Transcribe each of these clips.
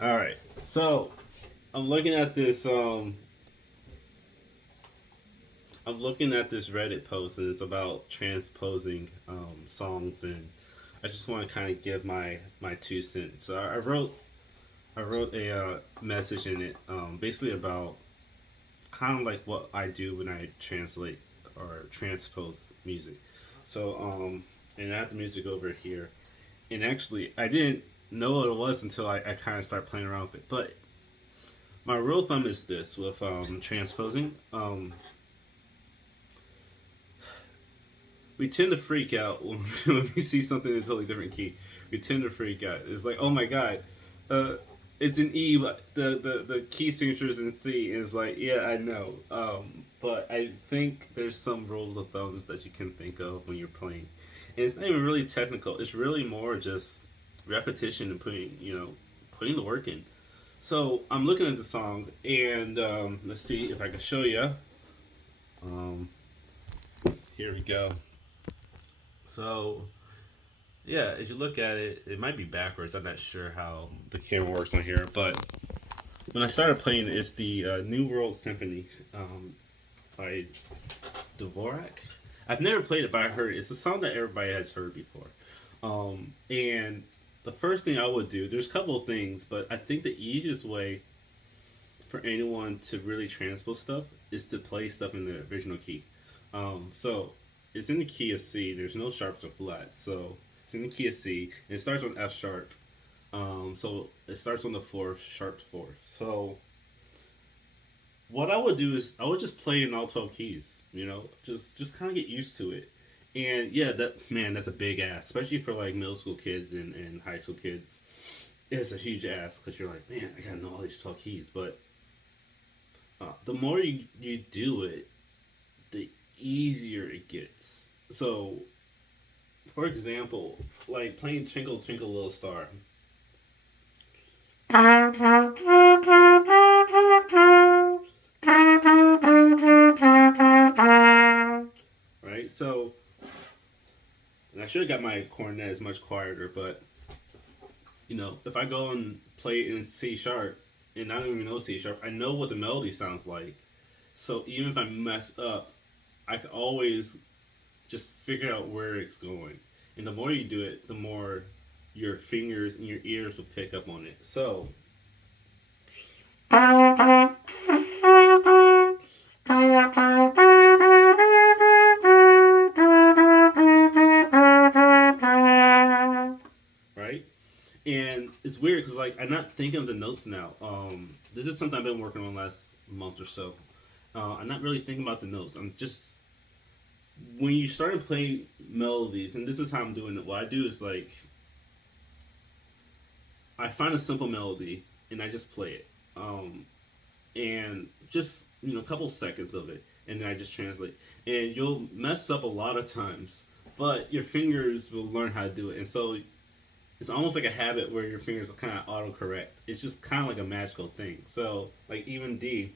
All right. So I'm looking at this. I'm looking at this Reddit post, and it's about transposing songs, and I just want to kind of give my 2 cents. So I wrote a message in it, basically about kind of like what I do when I translate or transpose music. So and I have the music over here, and actually I didn't know what it was until I kind of start playing around with it. But my rule of thumb is this with transposing. We tend to freak out when we see something in a totally different key. We tend to freak out. It's like, oh my god, uh, it's in E, but the key signature is in C. And it's like, yeah, I know. But I think there's some rules of thumbs that you can think of when you're playing. And it's not even really technical. It's really more just repetition and putting the work in. So I'm looking at the song, and let's see if I can show you. Um, Here we go. So yeah, as you look at it, it might be backwards. I'm not sure how the camera works on here, but when I started playing, it's the New World Symphony by Dvorak. I've never played it, but I heard it. It's a song that everybody has heard before. And the first thing I would do, there's a couple of things, but I think the easiest way for anyone to really transpose stuff is to play stuff in the original key. So it's in the key of C. There's no sharps or flats, so it's in the key of C. And it starts on F sharp. So it starts on the fourth, sharp fourth. So what I would do is I would just play in all 12 keys. Just kind of get used to it. And yeah, that's a big ass, especially for like middle school kids and high school kids. It's a huge ass because you're like, man, I gotta know all these 12 keys. But the more you do it, the easier it gets. So, for example, like playing Twinkle Twinkle Little Star, right? So, and I should have got my cornet as much quieter, but if I go and play in C sharp and I don't even know C sharp, I know what the melody sounds like. So even if I mess up, I can always just figure out where it's going. And the more you do it, the more your fingers and your ears will pick up on it. So, right? And it's weird because like I'm not thinking of the notes now. This is something I've been working on last month or so. I'm not really thinking about the notes. I'm just when you start to play melodies, and this is how I'm doing it. What I do is like I find a simple melody and I just play it, and just a couple seconds of it, and then I just translate. And you'll mess up a lot of times, but your fingers will learn how to do it, and so it's almost like a habit where your fingers will kind of autocorrect. It's just kind of like a magical thing. So like even D,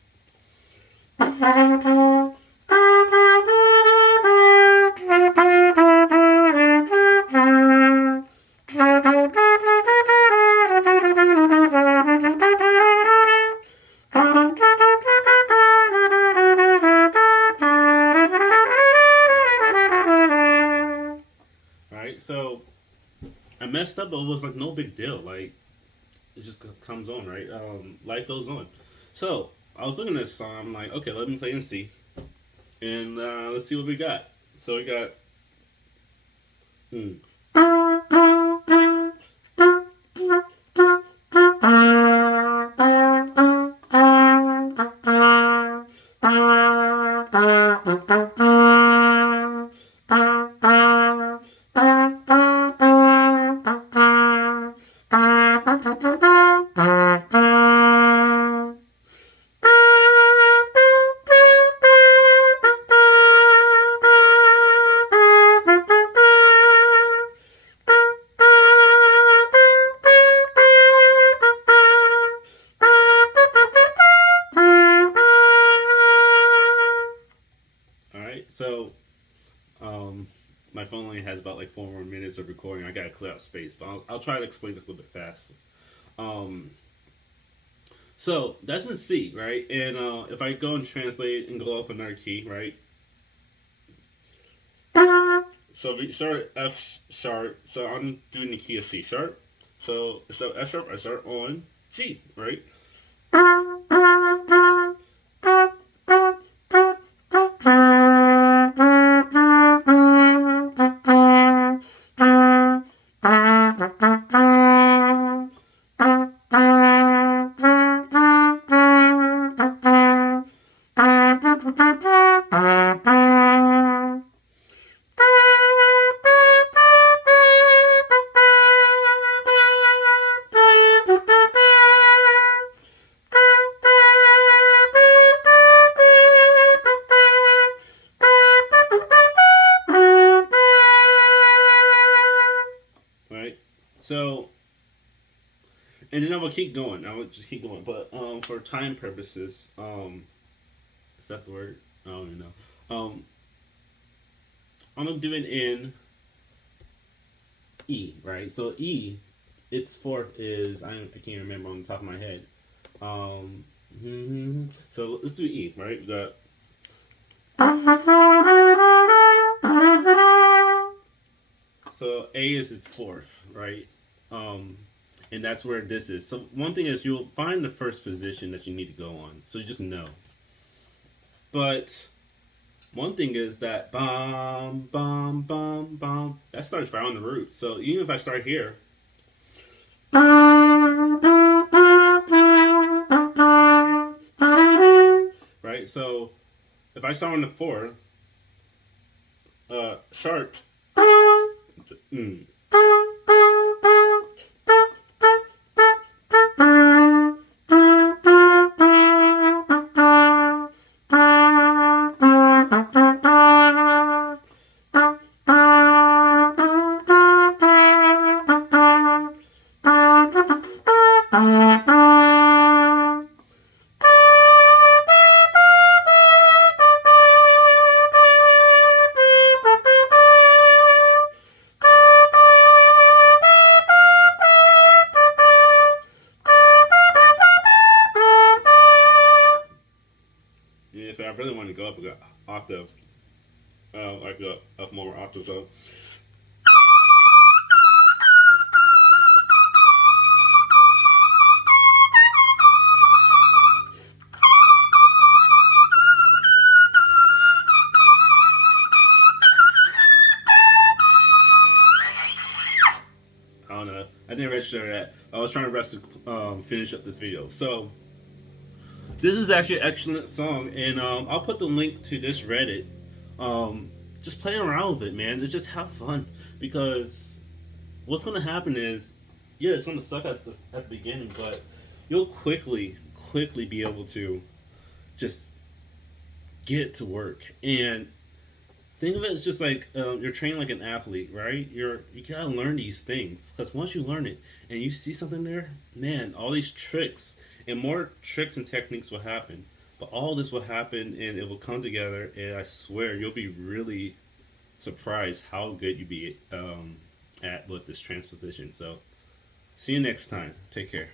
right? So I messed up, but it was like no big deal. Like it just comes on, right? Life goes on. So I was looking at this song. I'm like, okay, let me play and see, and let's see what we got. So we got. Hmm. All right, so um, my phone only has about like 4 more minutes of recording. I gotta clear out space, but I'll try to explain this a little bit fast. Um, So that's in C, right? And if I go and translate and go up another key, right? So we start F sharp. So I'm doing the key of C sharp. So instead of F sharp, I start on G, right? Right. So and then I will keep going. I will just keep going. But for time purposes, is that the word? I don't even know. I'm gonna do it in E, right? So E, its fourth is I can't remember on the top of my head. Um, so let's do E, right? We got so A is its fourth, right? Um, and that's where this is. So one thing is you'll find the first position that you need to go on. So you just know. But one thing is that bum bum bum bum that starts right on the root. So even if I start here, right? So if I start on the four, sharp, mm, if I really want to go up a octave, I go up more octaves. So I don't know. I didn't register that. I was trying to finish up this video. So this is actually an excellent song, and I'll put the link to this Reddit. Just play around with it, man. It's just have fun because what's gonna happen is, yeah, it's gonna suck at the beginning, but you'll quickly be able to just get to work. And think of it as just like you're trained like an athlete, right? You gotta learn these things because once you learn it and you see something there, man, all these tricks and more tricks and techniques will happen. But all this will happen and it will come together, and I swear you'll be really surprised how good you be at with this transposition. So, see you next time. Take care.